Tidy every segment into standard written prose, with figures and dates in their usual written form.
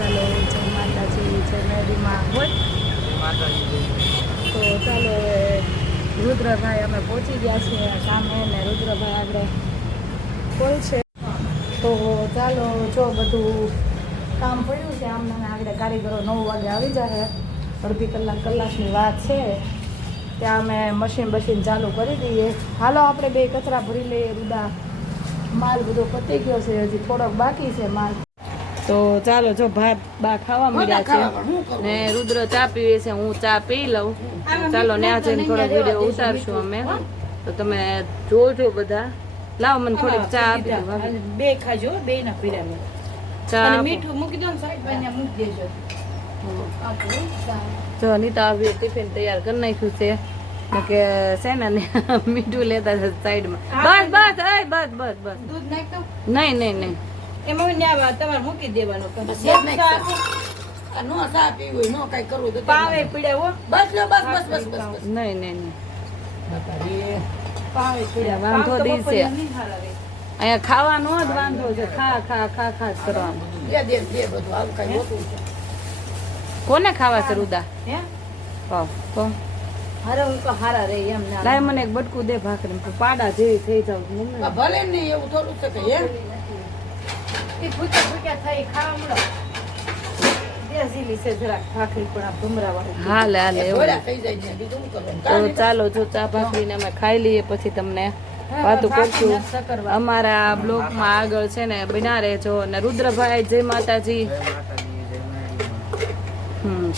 ચાલો જય માતાજી જય મેરીમાં હોય તો ચાલો રુદ્રભાઈ અમે પહોંચી ગયા છીએ કામે ને રુદ્રભાઈ આગળ કોલ છે તો ચાલો જો બધું કામ પડ્યું છે આમને આગળ કારીગરો 9 વાગે આવી જાય અડધી કલાકની વાત છે ત્યાં અમે મશીન ચાલુ કરી દઈએ હાલો આપણે બે કચરા ભરી લઈએ રુદા માલ બધો પતી ગયો છે હજી થોડોક બાકી છે માલ તો ચાલો જો ભાત બા ખાવા મળ્યા છે ને રુદ્ર ચા પીવે છે હું ચા પી લઉં ચાલો ત્યાં જઈને થોડો વિડીયો ઉતારશું અમે તો તમે જોજો બધા લાવો મને થોડીક ચા આપી દો બે ખાજો બે ના પીરા ચા અને મીઠું મૂકી દો ને સાઈડ પર ને મૂકી દેજો જો અનિતા આવી ટિફિન તૈયાર કરી નાખ્યું છે કે છે ને મીઠું લેતા છે સાઈડમાં બસ બસ દૂધ નાખ દો નહીં એમાં ન્યા તમારે મૂકી દેવાનું નો સા પીવું નો કઈ કરવું તો પાવે પીડ્યા હો બસ લો બસ નહીં પાવે પીડ્યા વાંધો દીશે અહીંયા ખાવાનો જ વાંધો છે ખા જ કરવાનું દે બધું આવું કઈ હોતું છે કોને ખાવા છે રુદા હે તો હારે હું તો હારા રે એમ ના લાય મને એક બટકું દે ભાખરી પાડા જેવી થઈ જાવ મમ્મી ભલે નહીં એવું થોડું છે કે એમ એ ભૂખ્યા થઈ ખાવા મળો દેસીલી છે જરાક ભાખરી પણ આ ભમરા વાળી હાલે એવું ગોળા થઈ જાય છે બીજું શું કરવાનું તો ચાલો જો ચા ભાખરીને અમે ખાઈ લઈએ પછી તમને વાતું કરશું અમારા બ્લોગમાં આગળ છે ને બના રહેજો અને રુદ્રભાઈ જય માતાજી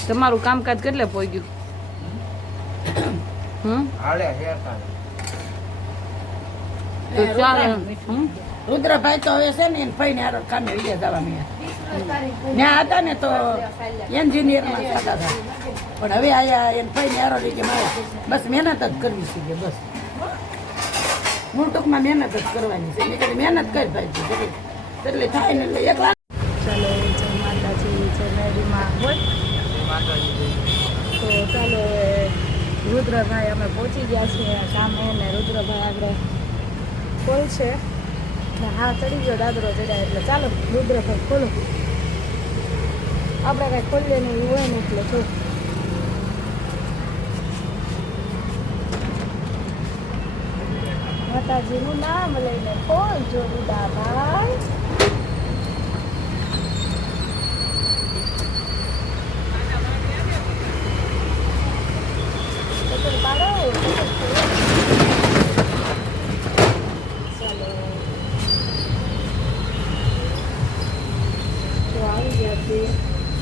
તમારું કામકાજ કેટલે પહોંચ્યું તો ચાલો રુદ્રભાઈ તો હવે છે ને એને ફઈને હારો કામે વિજય જવા મેં ત્યાં હતા ને તો એન્જિનિયરમાં થતા હતા પણ હવે આયા એને ફઈને હારો લઈ કે મારે બસ મહેનત જ કરવી છે કે બસ મૂળ ટૂંકમાં મહેનત જ કરવાની છે મેં કીધું મહેનત કરી ભાઈ એટલે થાય ને એટલે એક વાર ચાલો જય માતાજી જય મેરીમાં હોય તો ચાલો રુદ્રભાઈ અમે પહોંચી ગયા છીએ કામે ને રુદ્રભાઈ આગળ કોલ છે હા ચડી ગયો દાદરો ચડ્યા એટલે ચાલો રુદ્રભાઈ ખોલો આપણે કાંઈ ખોલીએ નહીં હોય ને એટલે જો માતાજીનું નામ લઈને ખોલજો રુદાભાઈ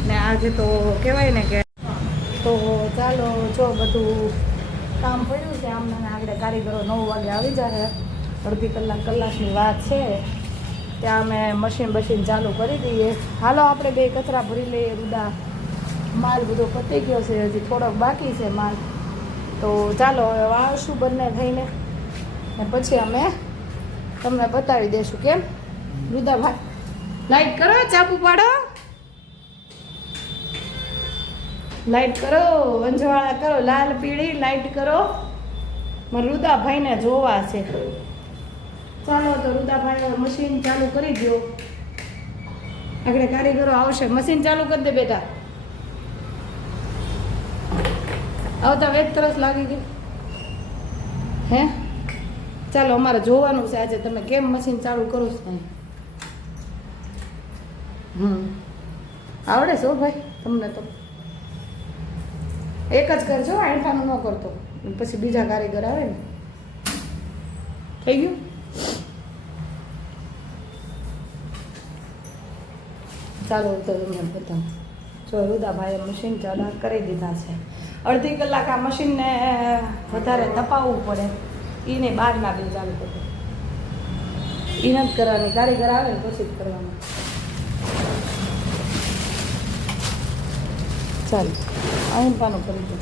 ને આજે તો કહેવાય ને કે તો ચાલો જો બધું કામ પડ્યું છે આમને આગળ કારીગરો 9 વાગે આવી જાય અડધી કલાકની વાત છે ત્યાં અમે મશીન ચાલુ કરી દઈએ હાલો આપણે બે કચરા ભરી લઈએ રુદા માલ બધો પતી ગયો છે હજી થોડોક બાકી છે માલ તો ચાલો હવે આવશું બંને થઈને ને પછી અમે તમને બતાવી દઈશું કેમ રુદાભાઈ લાઈટ કરો ચાપુ પાડો લાઈટ કરો વંજવાળા કરો લાલ પીળી લાઈટ કરો મારે રુદાભાઈને જોવા છે ચાલો તો રુદાભાઈ મશીન ચાલુ કરી દો આગળ કારીગરો આવશે મશીન ચાલુ કરી દે બેટા આવતા વેત તરસ લાગી ગઈ હે ચાલો અમારે જોવાનું છે આજે તમે કેમ મશીન ચાલુ કરો છો આવડે છો ભાઈ તમને તો એક જ કરજો આઠાનું ન કરતો પછી બીજા કારીગર આવે ને થઈ ગયું ચાલો તો તમને બતાવું જો રુદાભાઈએ મશીન ચાલુ કરી દીધા છે અડધી કલાક આ મશીનને વધારે તપાવવું પડે એને બહારના બિલ ચાલુ કરવું એ નથી કરવાની કારીગર આવે ને પછી જ કરવાનું ચાલો અહીં પાનું કરી દો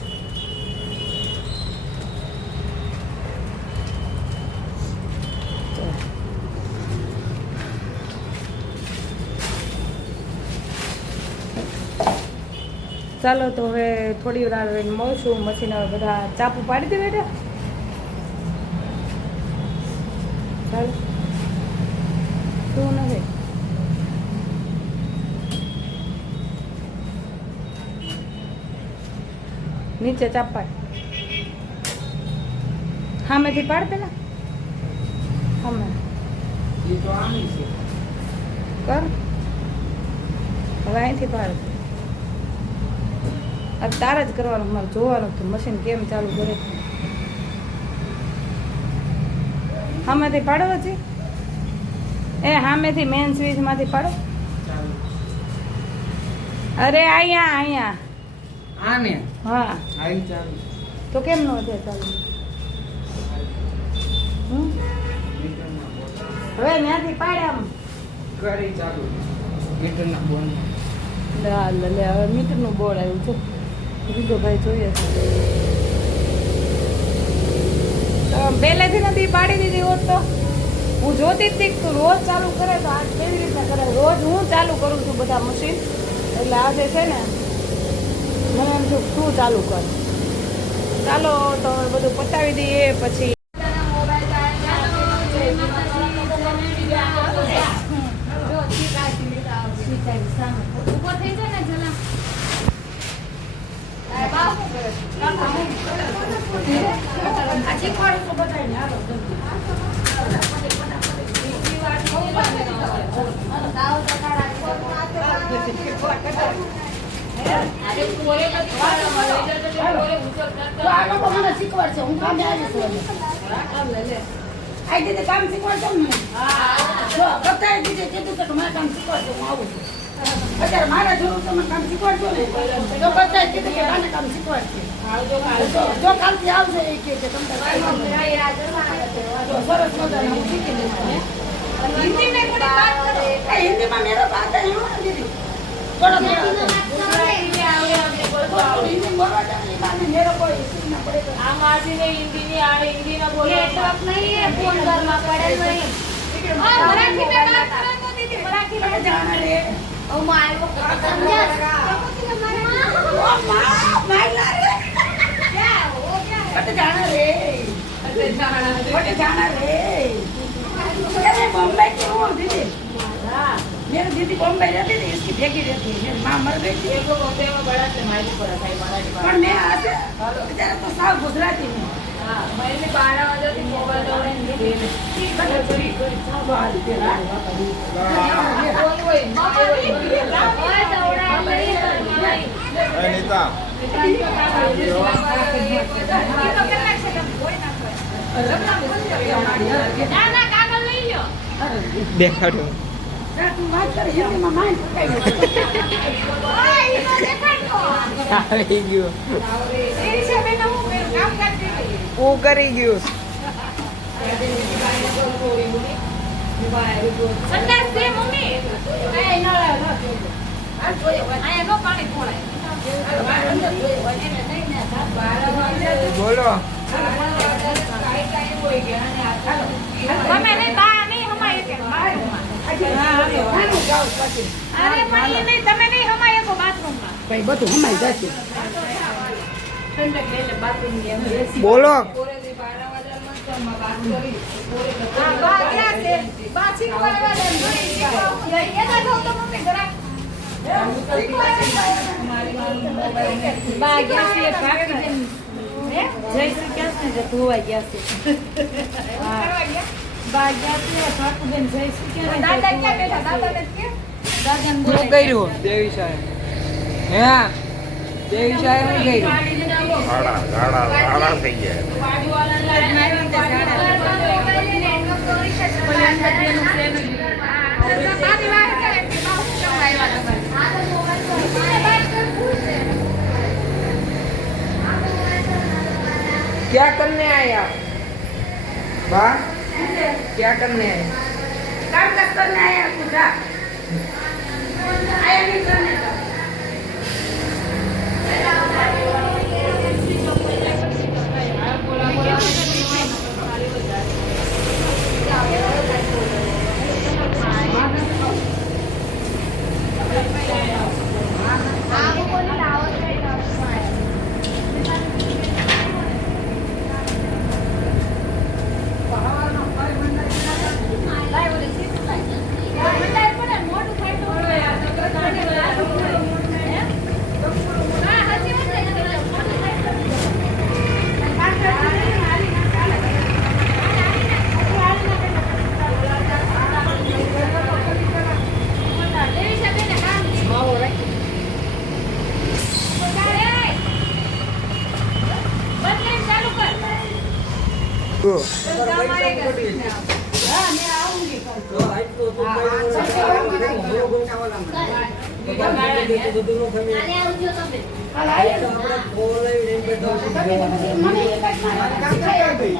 ચાલો તો હવે થોડી વાર રહીને મળશું મશીન હવે બધા ચાપુ પાડી દે બેટા ચાલો શું નથી નીચે ચાપ પાડ. સામેથી પાડ પેલા. સામે કર. હવે અહીંથી પાડ. આ તારે જ કરવાનું, મારે જોવાનું હતું મશીન કેમ ચાલુ કરે. સામેથી પાડો હજી. એ સામેથી મેન સ્વિચમાંથી પાડો. અરે અહીંયા આને હા આઈ ચાલુ તો કેમ ન વધે ચાલુ? હવે ત્યાંથી પાડ આમ. કરી ચાલુ મીટરના બોન લે હવે મીટરનું બોર્ડ આવ્યું છે. બીજો ભાઈ જોઈએ છે તો પહેલેથી નથી પાડી દીધી હોત તો હું જોતી જ હતી કે તું રોજ ચાલુ કરે તો આજ કેવી રીતના કરે. રોજ હું ચાલુ કરું છું બધા મશીન, એટલે આજે છે ને મને એમ થયું તું ચાલુ કર. ચાલો તો હવે બધું પતાવી દઈએ પછી. મને શીખવાડશે, હું કામે આવીશ. આઈ દીધી કામ શીખવાડશે ને મને. જો બતાવી દીધી કીધું કે મારે કામ શીખવાડશે, હું આવું છું. અત્યારે મારા જરૂર તમે કામ શીખવાડજો ને તો બતાવી દીધું કે મારે કામ શીખવાડશે. જો કાલથી આવશે એ કે તમને સરસ મજાનું હું શીખી લઈશ. हिंदी में कोई बात करो. हिंदी में मेरा बात है ना दीदी. थोड़ा हिंदी बोलवा जाने बाने मेरा कोई सीखना पड़ेगा. આમ આજીને હિન્દી ની આવે, હિન્દી ના બોલો. नेटवर्क नहीं है, फोन करना पड़ेगा नहीं. मराठी में बात करो तो दीदी, मराठी में जाना रे. ओ माय को समझा. ओ मां मारला रे. क्या हो गया? बट जाना रे. बट जाना रे. अरे बॉम्बे क्यों हो दीदी? हाँ मेरी दीदी बॉम्बे रहती थी, इसकी बेटी रहती है. मेरी माँ मर गई थी. એક વખતે એમાં બળા છે મારી પર થાય મરાઠી पर मैं आज बेचारा तो साफ गुजराती हूँ. હા મને 12 વાગ્યાથી મોબાઈલ દોડીને લીધી. सब आज तेरा Anita. દેખાડ્યો तू बात कर हिंदी में माइंड पकाई. આવી ગયો હું કરી ગયો બોલો તમે નહીં બા નહીં હમાય કે અરે પણ એ નહીં તમે નહીં હમાય તો બાથરૂમમાં ભાઈ બધું હમાઈ જશે. બોલો શું કર્યું દેવી સાહેબ હે દેવી સાહેબ શું કર્યું ગાડા થઈ ગયા क्या करने आए आप बा क्या करने आए काम काज करने आया कुछ आया नहीं करने का. મોટું ઠીકો હા મેં આવું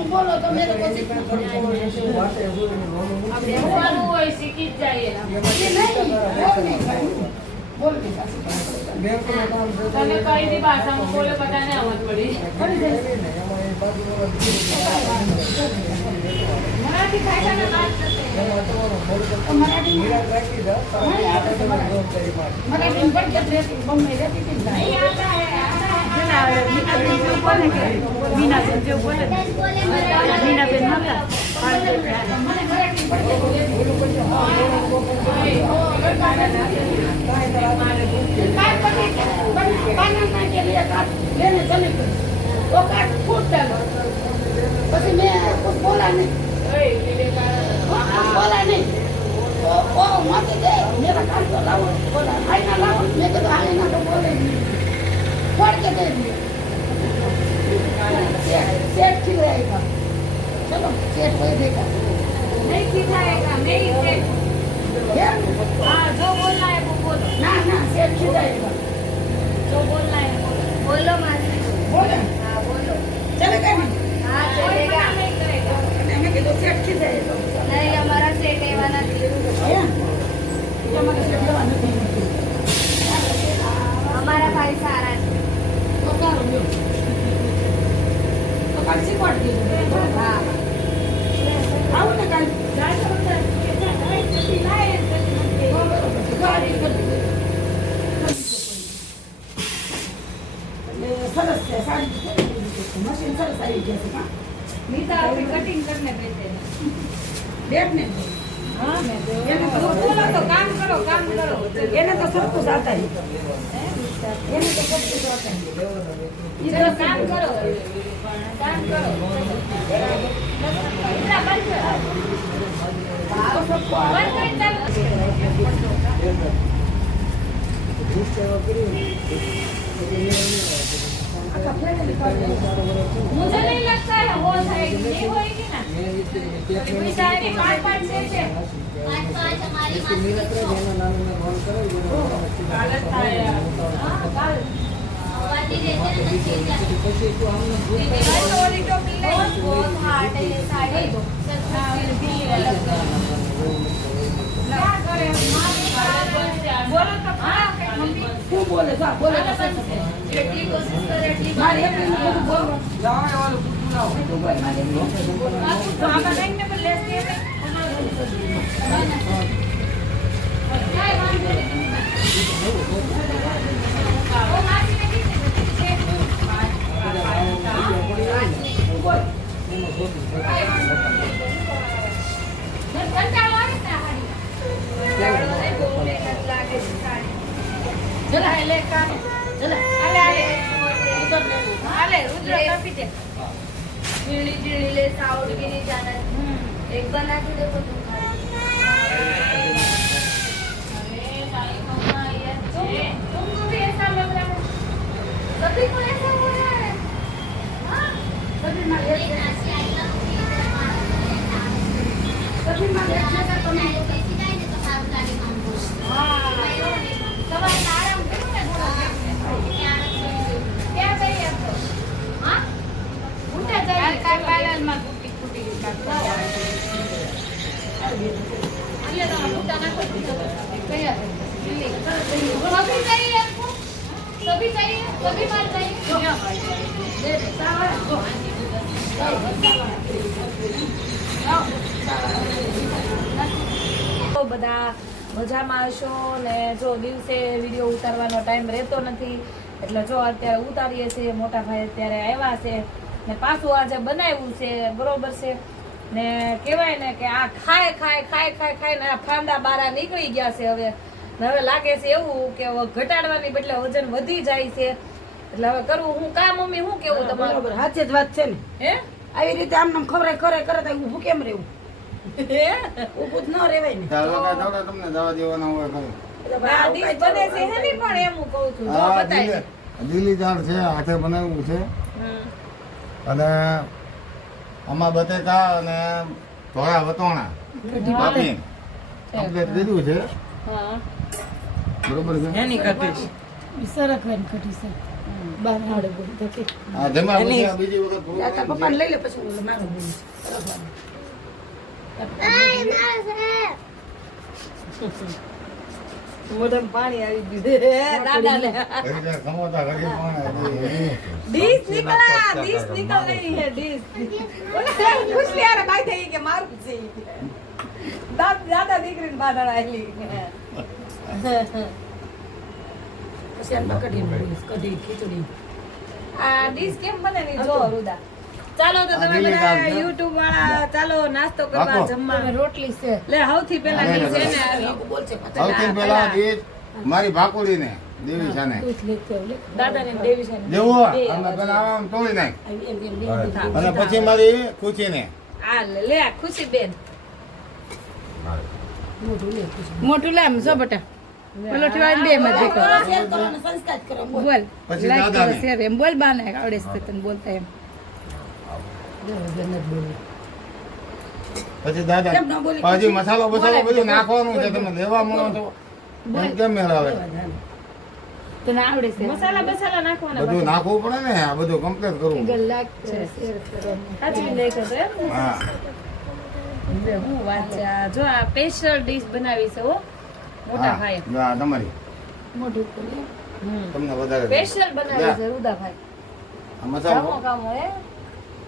બોલો તો મેરે હોય શીખી જ જઈએ તને કઈ દી ભાષામાં બોલે બધાને આવજ પડી મરાઠી ભાષાના વાત મરાઠી પણ કે રહેતી બોમ્બે રહેતી હતી મીનાબેન જેવું બોલે મીનાબેન હતા પછી મેં कुछ बोला नहीं बोला नहीं तो वो मत दे मेरा काम तो लाओ बोला आई ना लाओ मैं तो आई ना तो बोले छोड़ के दे दिया सेट ठीक रहेगा चलो सेट हो देगा नहीं सिखाएगा नहीं से क्या हाँ जो बोलना है वो बोलो ना ना सेट ठीक रहेगा जो बोलना है बोलो मासी बोले हाँ बोलो चलेगा नहीं हाँ चलेगा नहीं करेगा मैं कि तो सेट ठीक रहेगा नहीं हमारा सेट है वाला તમારે સેટ લેવા નથી हमारा भाई सारा है તો સારું લ્યો તો કાલ શીખવાડી દીધું हाँ આવું ને કાલ સરસ છે સારી મશીન સરસ આવી ગયા છે હા नीता अभी कटिंग करने बैठे हैं બેટ ને हाँ मैं એને તો बोलो तो काम करो એને તો સરખું જાતા એને તો સરખું જાતા चलो काम करो काम करो इतना बंद करो बंद कर मुझे नहीं लगता है हो जाएगी नहीं होएगी ना बेचारे 5-5 से हालत था यार हाँ कल बहुत हार्ड है ये साड़ी क्या करें बोलो तो मम्मी શું બોલે જા બોલે તો જેટલી કોશિશ કરે એટલી મારે એકલી ને બધું બોલવા જાઓ એ વાળું કૂતરું લાવો તું બોલ મારે તો આમાં નહીં ને પણ લેસ દે ચલા લે કામ ચલા अरे रुद्र काफी थे चिड़ी चिड़ी ले साउंड भी नहीं जाना एक बना के देखो तुम तुमको भी ऐसा लग रहा है सभी को ऐसा हो रहा है हाँ? સભી માં એક સભી માં એક જગા તો નહીં हाँ सवाल आराम करो ना थोड़ा क्या चाहिए आपको हाँ उल्टा चाहिए काय पालन में कुटी कुटी ये तो उल्टा ना कर क्या सभी चाहिए आपको सभी चाहिए सभी माल चाहिए दे दे તો બધા મજામાં હશો ને જો દિવસે વિડીયો ઉતારવાનો ટાઈમ રહેતો નથી એટલે જો અત્યારે ઉતારીએ છીએ મોટા ભાઈ અત્યારે આવ્યા છે ને પાછું આજે બનાવ્યું છે બરોબર છે ને કહેવાય ને કે આ ખાય ખાય ખાય ખાય ખાય ને આ ફાંદા બારા નીકળી ગયા છે હવે ને હવે લાગે છે એવું કે હવે ઘટાડવાની બદલે વજન વધી જાય છે એટલે હવે કરવું હું કા મમ્મી હું કેવું તમારું બરાબર સાચી જ વાત છે ને હે આવી રીતે આમ નામ ખવરે કરે કરે તો ઊભું કેમ રહેવું હે ઊભું જ ન રહેવાય ને તમને દવા દેવાના હોય ખરું એટલે ભાઈ આ આવું ડીશ કાંઈ બને છે એની પણ એમ હું કહું છું જો હા બતાય દિલ્હી ઝાડ છે હાથે બનાવ્યું છે હમ. અને આમાં બટેકા અને ધોળા વટોણા બાફી કમ્પ્લીટ દીધું છે. હા બરોબર છે. એની કટીશ સરખવાની કઢી છે બાર હાડે બોલ ધકે હા જમા પછી આ બીજી વખત પૂરું તારા કરીને પપ્પાને લઈ લે પછી હું મારું બોલું મોઢામાં પાણી આવી ગયું દાદાને ઘડી જાય ખમોતા ઘડી પણ ડીશ નીકળા ડીશ નીકળ રહી હે ડીશ ઓલે પૂછ લે યાર ભાઈ થઈ કે મારું છે દાદા દીકરીને બાધા આલી પછી આમાં કઢી બોલીશ કઢી ખીચડી આ ડીશ કેમ બને ની જો રૂદા ચાલો તો તમે આ બધા લીલી YouTube વાળા ચાલો નાસ્તો કરવા રાખો. જમવા રોટલી છે લે સૌથી પહેલા હા, ડીશ છે ને લોકો આવી બોલશે સૌથી પહેલા દીધ મારી ભાકુડીને દેવી સાને દાદાને દેવી છે ને દેવો બે અને પેલા આમ તોડી નાખ આવી અને પછી મારી ખુશીને આ લે ખુશી બેન મોટું લામ સો બટા પેલો ઠીવાય બે મત દેખો સંસ્કાર કરો બોલ પછી લાઈક કરો દાદાને. શેર એમ બોલ બાને આવડે છે તને બોલતા એમ પછી દાદા કેમ ન બોલી? પછી મસાલો બસાલો બધું નાખવાનું છે. તમે લેવા મળો તો એમ કેમ મેળાવે તને આવડે છે મસાલા બસાલા નાખવાના બધું નાખવું પડે ને આ બધું કમ્પ્લીટ કરવું. લાઈક કરો શેર કરો સાચી લેખો તો એમ હા ને હું વાત છે આ જો આ સ્પેશિયલ ડીશ બનાવી છે હો મોટા હા ભાઈ જો આ તમારી મોઢું ખોલી. તમને વધારે સ્પેશિયલ બનાવી છે રૂદાભાઈ આ મસાલો કામો કામો હે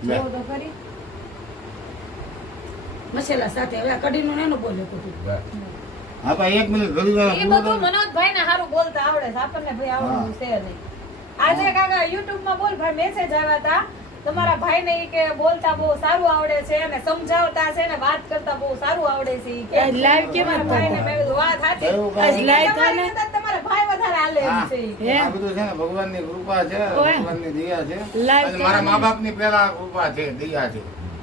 લે. જેવું તો ખરી મસાલા સાથે હવે આ કઢીનું નાનું બોલે કઢી હા પણ 1 મિનિટ ઘડી વાર એ બધું મનોજભાઈ ને સારું બોલતા આવડે છે આપણને ભાઈ આવડતું છે નહીં આજે કાકા YouTube માં બોલ ભાઈ મેસેજ આવ્યા હતા તમારા ભાઈ ને કે બોલતા બહુ સારું આવડે છે અને સમજાવતા છે ને વાત કરતા બહુ સારું આવડે છે ઈ કે આજ live કેમ તમારા હતા? ભાઈને મેં કીધું વાત સાચી એવું કાંઈ આજ live તમારી કરતાં તમારા ભાઈ વધારે હાલે એમ છે ઈ. હે? આ બધું છે ને ભગવાનની કૃપા છે ભગવાનની દયા છે Live અને મારા મા બાપની પહેલા કૃપા છે દયા છે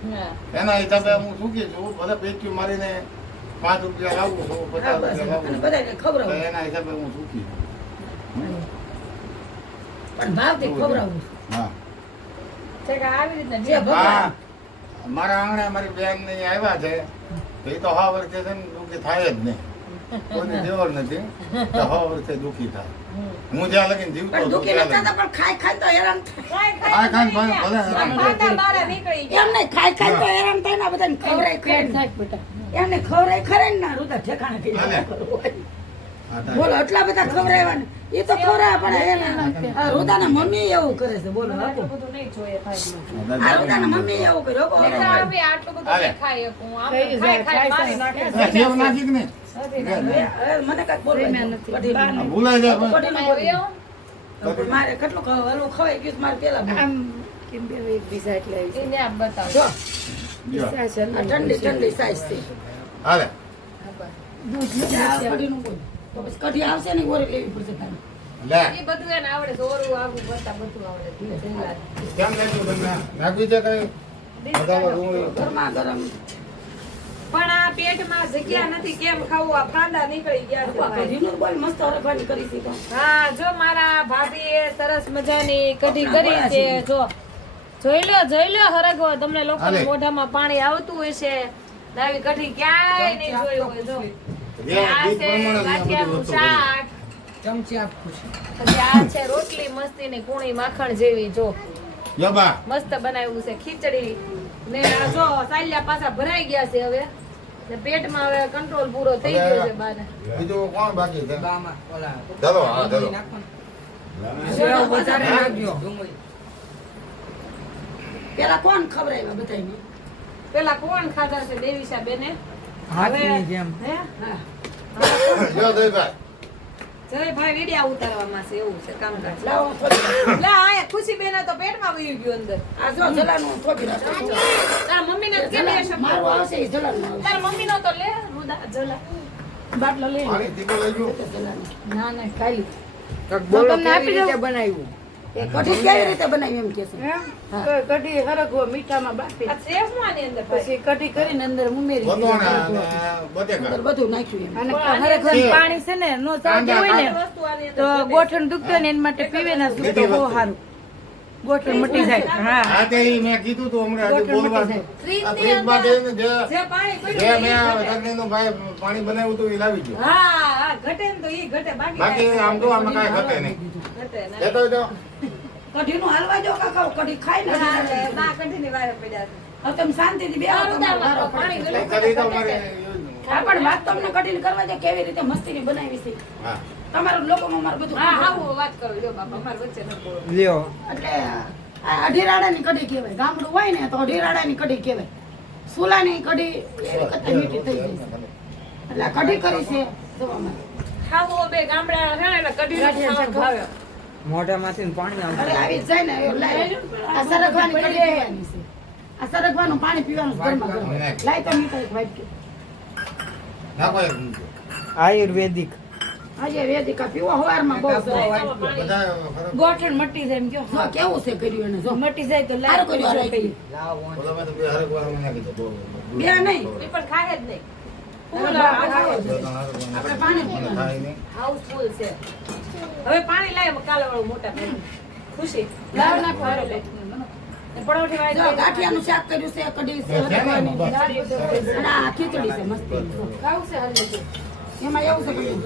હા. એના હિસાબે હું સુખી છું બધા પેટી મારીને 5 રૂપિયા લાવું છું 50 હા, બસ. રૂપિયા અને લાવું બધાને તો ખવડાવું એના હિસાબે હું સુખી છું પણ ભાવથી ખવડાવું હા છે કે આવી રીતના જે ભગવાન હા મારા આંગણે મારી બેન ને આવ્યા છે તો એ તો 100 વર્ષે છે ને દુઃખી થાય જ નહીં કોઈને દેવર નથી તો 100 વર્ષે દુઃખી થાય હું જ્યાં લગીને જીવતો પણ હતો દુઃખી ત્યાં નથી થતા લગીને. પણ ખાઈ ખાઈ તો હેરાન થાય. ખાઈ ખાઈ ખાઈ ભલે હેરાન થાય. ખાતા બારા નીકળી એમ ગયા નહીં ખાઈ ખાઈ તો હેરાન થાય ને બધાને ખવડાય પેટ ખવડાય થાક બેટા એમને ખવડાય ખરે ને ના રૂદા ઠેકાણે થી હાલે. હા, થાય. બોલો એટલા બધા ખવડાવ્યા ને એ તો ખવડાવ્યા પણ એને આ રૂદાના મમ્મી એવું કરે છે બોલો મને આપો. આટલું બધું નહીં જોઈએ ભાઈ આ રૂદાના મમ્મી એવું કર્યું હો, લેખા આવી આટલું બધું હાલે. નહીં ખાઈ શકું આમ થઈ ખાઈ જાય, ખાઈ ખાઈ મારી નાખે આ સેવ નાખી કે નહીં? નથી લે, નાખી. લે. હવે મને કાંઈક બોલવા પ્રેમ્યા દો. નથી. કઢીનું. આ ભૂલાઈ જાય પણ. કઢીનું આવ્યો? બોલો. પણ મારે કેટલું હલવું ખવાઈ ગયું છે, મારે પેલા બોલો. આમ કેમ બે એક બીજા એટલે આવી છે. એને આપ બતાવો. જો જો. આ ઠંડી ઠંડી સાઈઝ છે હાલે. આ કઢીનું બોલો. તો પછી કઢી આવશે ને ઓરી લેવી પડશે તારે. લે. એ બધું એને આવડે છે. ઓરું આગું કરતા બધું આવડે છે. જંગલાત. કેમ નાખ્યું તમને? નાખ્યું છે કઈ? બધામાં ડુંગળી. ગરમા ગરમ પણ આ પેટમાં જગ્યા નથી કેમ ખાવું આ ફાંદા નીકળી ગયા છે ભાઈ. કઢીનું બોલ મસ્ત હરખવાની કરી છે તો. હા જો મારા ભાભીએ સરસ મજાની કઢી કરી છે જો જોઈ લો હરગવો તમને લોકો હાલે. મોઢામાં પાણી આવતું હશે આવી કઢી ક્યાંય નહીં જોયું હોય જો જે આ દીપ છે પ્રમાણે જ આ બધી ગાંઠિયાનું વસ્તુ શાક ચમચી આપું છું પછી આ છે રોટલી મસ્તીની કૂણી માખણ જેવી જો કરી. જો બા. મસ્ત બનાવ્યું છે ખીચડી ને આ જો સાલ્યા પાછા ભરાઈ ગયા છે હવે ને પેટમાં હવે કંટ્રોલ પૂરો થઈ ગયો છે બાને બીજું કોણ બાકી છે? બામાં ઓલા ચાલો, હા, ચાલો. ડુંગળી નાખો ને. સેવ વધારે નાખજો ડુંગળી પેલા કોણ ખવડાવ્યા બધાને? પેલા કોણ ખાધા છે દેવીશા બેને હાથની જેમ હે હા. જો જયભાઈ. જયભાઈ વિડિયા ઉતારવામાં છે એવું છે કામકાજ લાવો હું થોડી લા આ ખુશી બેને તો પેટમાં વયું ગયું અંદર આ જો જલાનું થોડી રાખો છો. તાર મમ્મીને કેમ એ શબ્દ મારું આવશે એ જલાનું આવશે. તાર મમ્મીનો તો લે રૂદા જલા બાટલો લઈ લો. પાણી તીખું લઈ ગયું? જલાનું. ના ના ખાલી બોલો તમને આપી કેવી દઉં? રીતે બનાવ્યું એ કઢી કેવી રીતે બનાવી એમ કે છે? કઢી હરગવો મીઠામાં બાફી આ છે શું આની અંદર પછી કઢી કરીને અંદર ઉમેરી વટોણા અને બટેકા. અંદર બધું નાખ્યું એમ. અને હરગવાનું પાણી છે ને નો ચાલતું હોય ને વસ્તુ આની અંદર તો ગોઠણ દુખતો ને એના માટે પીવે ને સૂપ તો બહુ સારું ગોઠણ મટી જાય હા હા તે ઈ મેં કીધું તું હમણાં હજી બોલવા આ ફ્રીજમાં જઈને જે મેં આ રજનીનું ભાઈ પાણી બનાવ્યું હતું એ લાવી ગયો હા ઘટે ને તો ઈ ઘટે બાકી આમ તો આમાં કાંઈ ઘટે નહીં ઘટે ને જતો તો કઢીનું હાલવા જો કાકા કઢી ખાઈ ને ના કઢીની વારે પડ્યા હવે તમે શાંતિથી બેહો તમારો વારો પાણી પડે. કરી તો મારે હા પણ વાત તો અમને કઢીને કરવા દે કેવી રીતે મસ્તીની બનાવી છે હા તમારું લોકોમાં મારું બધું હા હા હું વાત કરું જો બાપા અમાર વચ્ચે ન બોલો લ્યો એટલે આ અઢીરાડાની કઢી કહેવાય ગામડું હોય ને તો અઢીરાડાની કઢી કહેવાય સુલાની કઢી એવી કથા મીઠી થઈ જાય છે એટલે આ કઢી કરી છે જોવામાં હા હું બે ગામડા છે ને એટલે કઢી ખાવાનું ભાવે મોઢામાંથી પાણી અરે આવતું આવી જ જાય ને એ લાય. આ સરગવાની કઢી પીવાની છે આ સરગવાનું પાણી પીવાનું છે ગરમા ગરમ લાય તો મીઠા એક વાટકી નાખો એક આયુર્વેદિક આજે વેદિકા પીવો હવારમાં બહુ સરસ. બધા ફરક ગોઠણ મટી જાય એમ કયો જો કેવું છે કર્યું એને જો મટી જાય તો સારું કર્યું આ રાખી. બોલામાં તો બે હરકવાર મને નાખી દો બે નહીં એ પણ ખાય જ નહીં આપણે પાણી પીવાનું થાય નહીં હાઉસફુલ છે હવે પાણી લાય કાલે વાળું મોટા ભાઈ ખુશી લાવ નાખો. પરોઠી વાળી જો ગાંઠિયાનું શાક કર્યું છે કઢી છે હરવાની. અને આ ખીચડી છે મસ્ત ખાવું છે હલ્લે છે એમાં એવું છે બધું.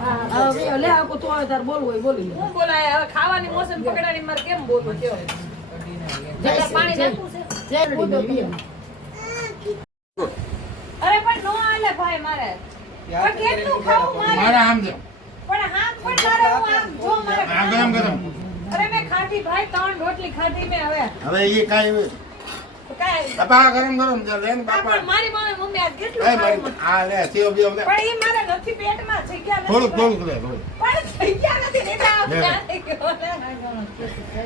હા હવે લે આપો તો હવે તારે બોલવું હોય બોલી લે હું બોલાય હવે ખાવાની મોસમ પકડાની મારે કેમ બોલવું કયો જય પાણી શ્રી નાખવું છે જય શ્રી અરે પણ નો આલે ભાઈ મારે પણ કેટલું ખાવું મારે મારા આમ છે પણ હાથ પણ મારે હું આમ જો મારે આ ગરમ ગરમ અરે મેં ખાધી ભાઈ 3 રોટલી ખાધી મેં હવે હવે એ કાંઈ તો કાંઈ બાપા ગરમ ગરમ છે લેન આ બાપા પણ મારી મમ્મી આ કેટલું એ ખાવું મારી આ લે સેવ બેવ લે પણ એ મારે નથી પેટમાં જગ્યા નથી થોડુંક થોડુંક લે થોડુંક પણ જગ્યા નથી ને આ લે.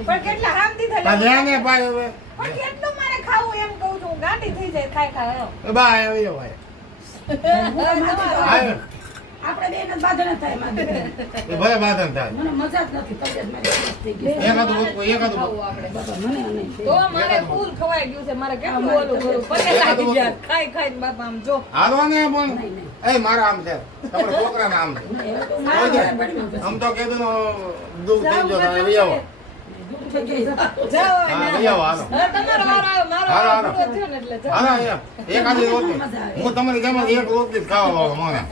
પણ કેટલા હામથી આ થયેલા લે ને ભાઈ હવે પણ કેટલું મારે ખાવું એમ કહું છું હું ગાંડી થઈ જાય ખાઈ ખાઈ એ બા આવી જાઓ ભાઈ આયો. આપણે બેન જ બાંધણ થાય મારે એ ભલે બાધન થાય મને મજા જ નથી તબિયત મારી ખરાબ થઈ ગઈ છે. એકાદું રોટલું એકાદું ખાવું આપણે બાપા મને નહીં તો મારે ફૂલ ખવાઈ ગયું છે મારે કેટલું ઓલું કરું પગે લાગી ગયા ખાઈ ખાઈને બાપા આમ જો હાલો ને પણ એ મારા આમ છે તમારા છોકરાના આમ છે આમ તો કીધું દુઃખ થઈ ગયો તમે આવી આવો જાઓ હા આવી આવો હાલો હવે તમારો વારો આવ્યો મારો હાલો, વારો હાલો. પૂરો થયો ને એટલે જાઓ. હાલો અહીંયા એકાદી રોટલી હું તમારી જેમ જ એક રોટલી જ ખાવા વાળો મને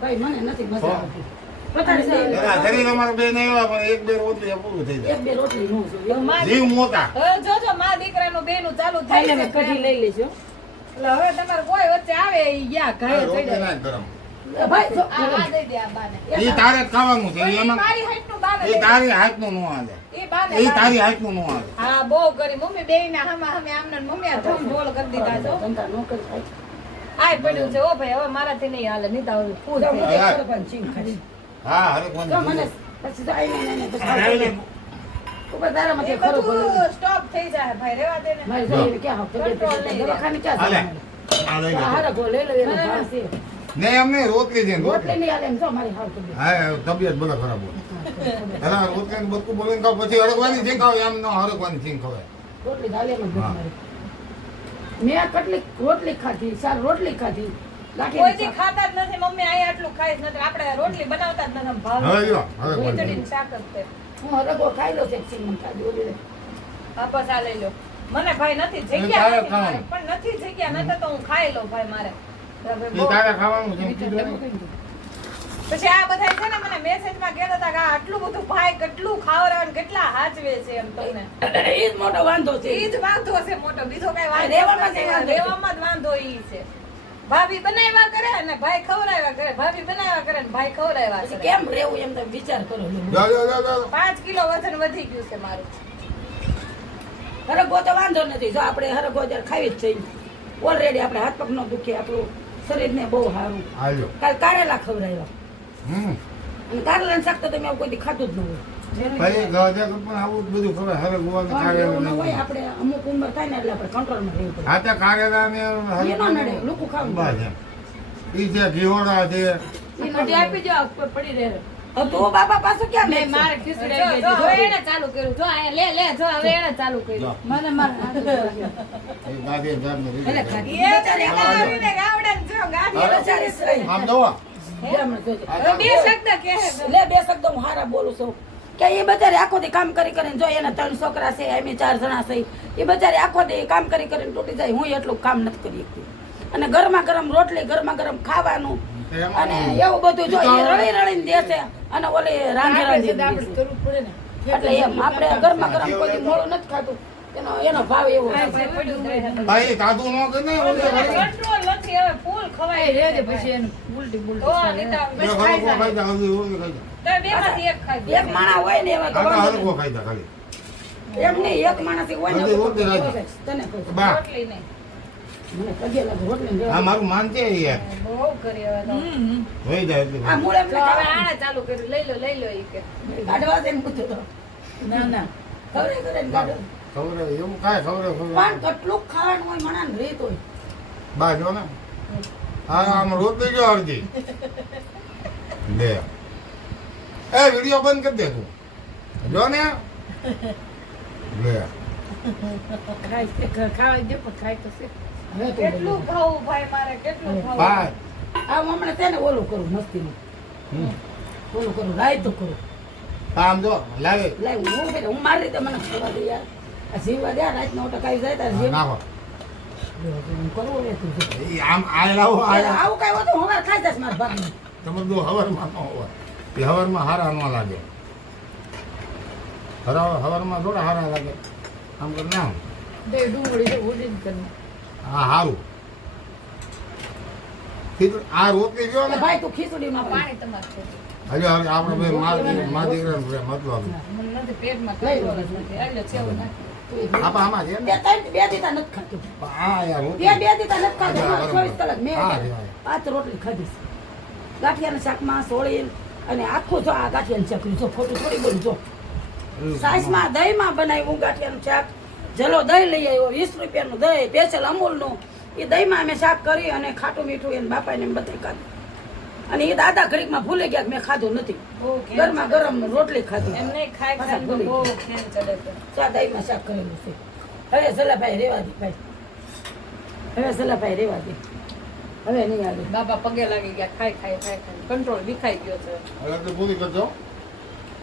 કઈ મને નથી મજા આવતી પોતાની દે. એના શરીર અમારે બે નહીં આવ્યા પણ એક બે રોટલી એ પૂરું થઈ એક જાય બે રોટલી નો છું માં જીવ મોટા હવે જોજો માં દીકરાનું બેનું ચાલુ થાય છે કઢી લઈ લેજો એટલે હવે તમારે કોઈ વચ્ચે આવે ઈ ગયા ઘરે રોટલી ચડે ના જ ગરમ ભાઈ જો આ દઈ દે આ બાને એ તારે જ ખાવાનું છે ઈ એમાં મારી હાઈટનું બાને એ તારી હાથનું ન હાલે ઈ બાને એ તારી હાથનું ન હાલે હા બહુ કરી મમ્મી બેયના હામા હામે આમને ને મમ્મી આ ધમ ઢોલ કરી દીધા છો ધંધા નો કરી ખાય. આય પડ્યું છે ઓ ભાઈ હવે મારાથી નહીં હાલે નહીં તાવ ફૂલ જો થઈ મને જાય. સરપંચ છીન ખાધી. હા હરેક જો મને મને પછી તો આઈ નહીં નહીં પછી આઈ નહીં. ઉપર તારા એ માંથી ખરો બોલો બધું સ્ટોપ થઈ જાય ભાઈ રેવા દે ને મારી જોઈને ક્યાં હાવ તબિયત કંટ્રોલ નહીં રહે. દવાખાને ક્યાં હાલે જવાનું? આ લઈ લે આ હારગો લઈ લો એનો ભાવ છે ને એમને રોટલી છે રોટલી રોટલી નહીં હાલે એમ જો મારી હાવ તબિયત હા તબિયત બધા ખરાબ હોય પેલા રોટલી ને બધું બોલીને ખાવ પછી હરકવાની સિંગ ખાવ એમ ન હરકવાની સિંગ ખવાય રોટલી દાલે માં હા. મેં કેટલી રોટલી ખાધી 4 રોટલી ખાધી કોઈ લાઠી દી ખાતા જ નથી મમ્મી અહીંયા આટલું ખાઈ જ નથી આપણે રોટલી બનાવતા જ નથી આમ ભાવ હવે જો હરકવાની ખીચડીનું શાક જ છે હું હરગો ખાઈ લો છે સિંગ ખાધી ઓલી રે. વાપસ આ લઈ લો મને ભાઈ નથી તારે જગ્યા નથી ખાવાનું. મારે. પણ નથી જગ્યા નતર તો હું ખાઈ લઉં ભાઈ મારે હવે એ બહુ- તારે ખાવાનું છે કીધું ને. પછી આ બધા છે ને મને મેસેજમાં કહેતા હતા કે આ આટલું બધું ભાઈ કેટલું ખાવરાવે ને કેટલા હાચવે છે એમ તમને એ જ મોટો વાંધો છે ઈ જ વાંધો છે મોટો બીજો કઈ વાંધો રહેવામાં જ નથી. વાંધો છે. રહેવામાં જ વાંધો ઈ છે ભાભી બનાવ્યા કરે અને ભાઈ ખવડાવ્યા કરે ભાભી બનાવ્યા કરે ને ભાઈ ખવડાવ્યા પછી કરે કેમ રહેવું એમ તો વિચાર કરો જો જો જો જો 5 કિલો વજન વધી ગયું છે મારું હરગો તો વાંધો નથી જો આપણે હરગો જ્યારે ખાવી જ છે ઓલરેડી આપણે હાથ પગ નો દુખે આપણું શરીરને બહુ સારું આજો કાલ કારેલા ખવડાવ્યા હમ અને કારેલાનું શાક તો તમે આવું કોઈ દી ખાધું જ ન હોય ભાઈ ગાજર પણ આવું જ બધું ખબર હરક ગોવા પણ એવું ન હોય આપણે અમુક ઉંમર થાય ને એટલે આપણે કંટ્રોલમાં રહેવું પડે હા તો કારેલા ને એ ન નડે લોકો ખાવું બસ એમ ઈ છે ઘીવડા છે કઢી આપી દો પડી રહે તું બાપા પાછું ક્યાં જો, મેં મારે જો, હવે એણે ચાલુ કર્યું જો અહીંયા લે જો હવે એણે ચાલુ કર્યું જો. મને મારે એ ગાડી જામ ને એટલે ખાધી. એ ચાલે આવીને ગાવડે ને જો ગાડી બચારી સહી. આમ જોવો લે હમણાં જોજે. હવે બે શબ્દ કહે છે. લે બે શબ્દ હું હારા બોલું છું કે એ બચારી આખો દી કામ કરી કરીને જો એના 3 છોકરા છે એમ 4 જણા છે એ બચારી આખો દી કામ કરી કરીને તૂટી જાય હું એટલું કામ નથી કરી શકતી અને ગરમા ગરમ રોટલી ગરમા ગરમ ખાવાનું અને એવું બધું જો એ રળી રળીને દે છે અને ઓલી રાંધેરાંધી દે છે. એટલે એમ આપણે ગરમા ગરમ કોઈ દી મોળું નથી ખાતું એનો ભાવ એવો છે. ભાઈ કાધું ન કરે ને ઓલે કંટ્રોલ નથી હવે ફૂલ ખવાય પછી એનું ઉલટી તો અનિતા બે હલકો ખાઈ જા હલકો ખાઈ જા તો બેમાંથી એક ખાઈ એક માણસ હોય ને એવા તો કાકા વાંધો હલકો ખાઈ જા ખાલી નહીં. એમ નહીં એક માણસ હોય ને હજી તો રોટલી રાખી. તને કહું છું. બા રોટલી નહીં મને પગે લાગે રોટલી ને આ રહેવા મારું માન છે યાર બહુ કરી હવે તો હોઈ જાય એટલે દે. આ મૂળ એમને તો હવે ખાવાનું. આણે ચાલુ કર્યું લઈ લો ઈ કે કાઢવા દે ને પૂછ્યું તો ના ના ખવડે કરે ને કાઢો ખબર એવું કાંઈ ખબર પણ કેટલું ખાવાનું હોય મણાને રીત હોય બા જો ને હા આમ રોટલી જો અડધી લે એ વિડિયો બંધ કરી દે તું જો ને લે હવે તો કેટલું ખાવું ભાઈ મારે કેટલું ખાવું બા આ હું હમણાં છે ને ઓલું કરું મસ્તીનું ઓલું કરું રાયતું કરું આમ જો લાગે લાવ હું ફેર હું મારી રીતે મને ખબર દે યાર આ જીવવા દે રાતનો ટકાઈ જાય તારે જીવ નાખો હું કરવું રે તું ઈ આમ આ લાવો આ આવું કઈ હોતું હવાર ખાઈ જશ મારા ભાગની તમે જો હવારમાં ન હોય એ હવારમાં હારા ન લાગે હવારમાં થોડા હારા લાગે આમ કર ના હા હારું આ રોટલી જો ને ભાઈ તું ખીચડીમાં પાણી તમારે છે. હજુ આપણે બે મા દીકરા મતલબ મને નથી પેટમાં લઈ લો. કંટ્રોલ જ નથી એટલે સેવું નાખી આપા આમાં છે બે ને ત્રણ બે દીતા નથી ખાતું હા યાર બે રોટલી બે દીતા નથી ખાતું હા, 24 કલાક મેં હા, આજે હા. 5 રોટલી ખાધી છે. ગાંઠિયાના શાકમાં સોળી અને આખું જો આ ગાંઠિયાનું શાક જો ખોટું થોડી બોલું જો સાઈસમાં દહીંમાં બનાવ્યું ગાંઠિયાનું શાક જલો દહીં લઈ આવ્યો 20 રૂપિયાનું દહીં સ્પેશિયલ અમૂલનું એ દહીંમાં અમે શાક કરી અને ખાટું મીઠું એને બાપાને એમ બધે ખાધું અને એ દાદા ઘડીકમાં ભૂલી ગયા કે મેં ખાધું નથી બહુ ખેંચ ગરમા ગરમ રોટલી ખાધી એમ નહીં ખાઈ પાછા ખાઈ ભૂલી બહુ ખેંચ ચડે છે ચા દહીંમાં શાક કરેલું છે હવે સલાભાઈ રેવા દે ભાઈ હવે સલાભાઈ રેવા દે હવે નહીં આવે બાબા પગે લાગી ગયા ખાઈ કંટ્રોલ વિખાઈ ગયો છે હવે તો પૂરી કરજો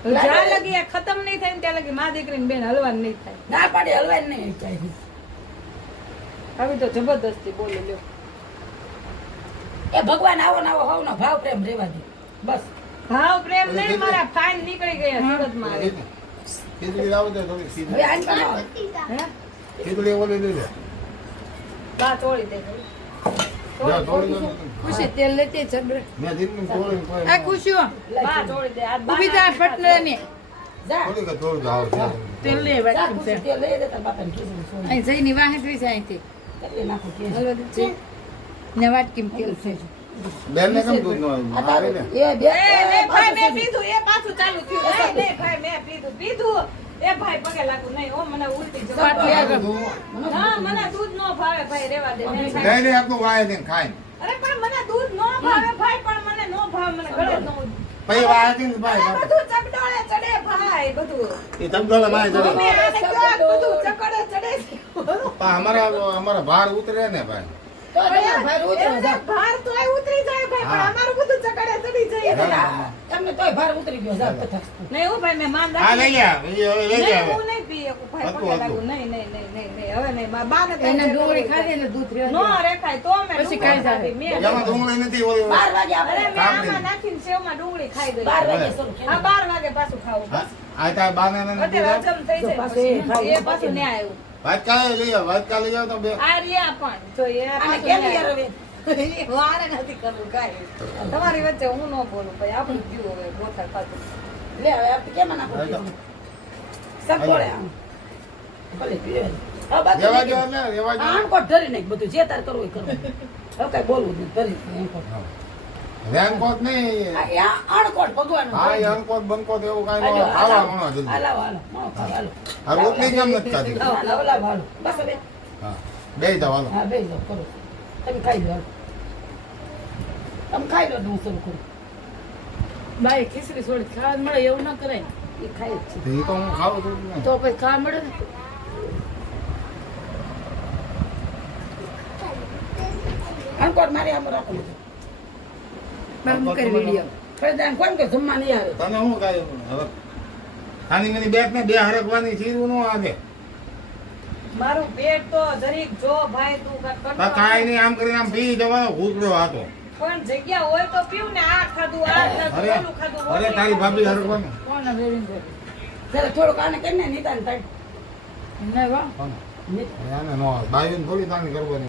જ્યાં લગી આ ખતમ નહીં થાય ને ત્યાં લગી મા દીકરીને બેન હલવાનું નહીં થાય ના પાડે હલવાય નહીં ચાહી આવી તો જબરદસ્તી બોલી લ્યો એ ભગવાન આવો ને આવો હવનો ભાવ પ્રેમ રેવા દે બસ ભાવ પ્રેમ નહીં મારા ફાઇન નીકળી ગયા સુરતમાં આવે ખીચડી લાવો તો થોડી હવે ખીચડી આને બનાવો હે ખીચડી ઓલી લઈ લે બા તોડી દે જા થોડી લો. ખુશી તેલ લેતી જબરે મેં દીકરીને તોડીને કોઈ આ ખુશીઓ બા તોડી દે આ ઉભી જા પટલે ને જા થોડી કે થોડું જાવ છે તેલ લે જા વાત ખુશી તેલ લઈ દે તાર બાપાને ખીચડી સોની અહીં જઈને વાહે જોઈ જાય અહીંથી એટલે નાખો કે હલવા દે ને વાટકીમ તેલ છે બેન ને કેમ દૂધ નો આ આવે તારું ને એ બે એ ભાઈ મેં પાછું પીધું એ પાછું ચાલુ થયું નહીં નહીં ભાઈ મેં પીધું એ ભાઈ પગે લાગુ નહીં ઓ મને ઉલટી જવા પાટલી આગળ. હા મને દૂધ નો ભાવે ભાઈ રેવા દે મેં લઈ લે આપણું વાય દે ખાય અરે પણ મને દૂધ નો ભાવે ભાઈ પણ મને નો ભાવે મને ગળે નો પછી વાય દે અરે ભાઈ બધું ચકડોળે ચડે ભાઈ બધું એ તબદોલે માય જડે મમ્મી આને કહો આ બધું ચકડે ચડે છે પણ અમારા ભાર ઉતરે ને ભાઈ તો તમારા ભાઈ ઉતરો જા ભાર તો ઉતરી જાય ભાઈ પણ હા. અમારું બધું ચકડે ચડી જાય તમને તોય ભાર ઉતરી ગયો જા પચાસ નહીં હો ભાઈ મેં માન હા લઈ રાખી લે એ લઈ લે નહીં હું નહીં પી શકું ભાઈ પગે લાગુ નહીં હવે નહીં બા ને એને ડુંગળી ખાધી એટલે દૂધ નો રહ્યો રેખાય તો મેં પછી ડુંગળી ખાઈ જાય. ખાધી. મેં એમાં ડુંગળી નથી ઓલી 12 વાગે અરે આપણે મેં આમાં નાખીને સેવમાં ડુંગળી ખાઈ ગઈ 12 વાગે શરૂ હા 12 વાગે પાછું ખાવું બસ. આ તા બાને ને અત્યારે હજમ થઈ જાય પાછું એ પછી. એ ખાવું પાછું ન્યા આવ્યું વાત કાલે લઈ આવ વાત કાલે જાવ તો બે આ રહ્યા પણ જો એ આને પાછું કેમ ન્યા યાર હવે આવ્યું. વારે નથી કરવું કાંઈ તમારી વચ્ચે હું ન બોલું ભાઈ આપણું જીવ હવે ગોથા ખાતું લે હવે આપણે કેમ નાખો ખીચડી? સંકોળે આમ ભલે પીવે હવે બાકી રેવા નહીં. જો ને રેવા જો આણકોટ ધરી નાખ બધું જે તાર કરવું એ કરવું હવે કઈ બોલવું નહીં ધરી નાખ આણકોટ. રેનકોટ નહીં આ એ આણકોટ ભગવાનનું હા ધરી નાખ. રેનકોટ બંકોટ એવું કાંઈ હાલો, ન ખાવા હાલો. મણો જલ્દી હાલો, હાલો, મણો ખાઓ, હાલો. આ રોટલી કેમ નથી ખાધી હાલો, હાલો, હાલો. બસ હવે હા બે જાવ હાલો હા બેસી જાઓ કરો તમે ખાઈ લો હાલો. તમે ખાઈ લો એટલે હું શરૂ કરું બાઈ ખીચડી થોડી ખાવા મળે એવું ના કરાય એ ખાય જ છે એ તો હું ખાવું છું જ ને. તો પછી ખાવા મળે ને આણકોટ મારી આમ રાખો બધું. બાર મૂકે વિડીયો ફરી કોણ કે જમવા નહીં આવે તને હું કાંઈ હવે આની મને બેટ ને બે હરકવાની ચીરું નો આવે મારું પેટ તો જરીક જો ભાઈ તું કાંઈક કરતો કાંઈ નહીં આમ કરીને આમ પી જવાનો ઘૂંટડો હતો પણ જગ્યા હોય તો પીવું ને આ ખાધું આ ખાધું અરે ઓલું ખાધું અરે તારી ભાભી હરકવાનું કોણ રેડિંગ કરે જરા થોડુંક આને કરીને નીતાને તડ ને વા નીત આને નો બાયું થોડી તાની કરવાની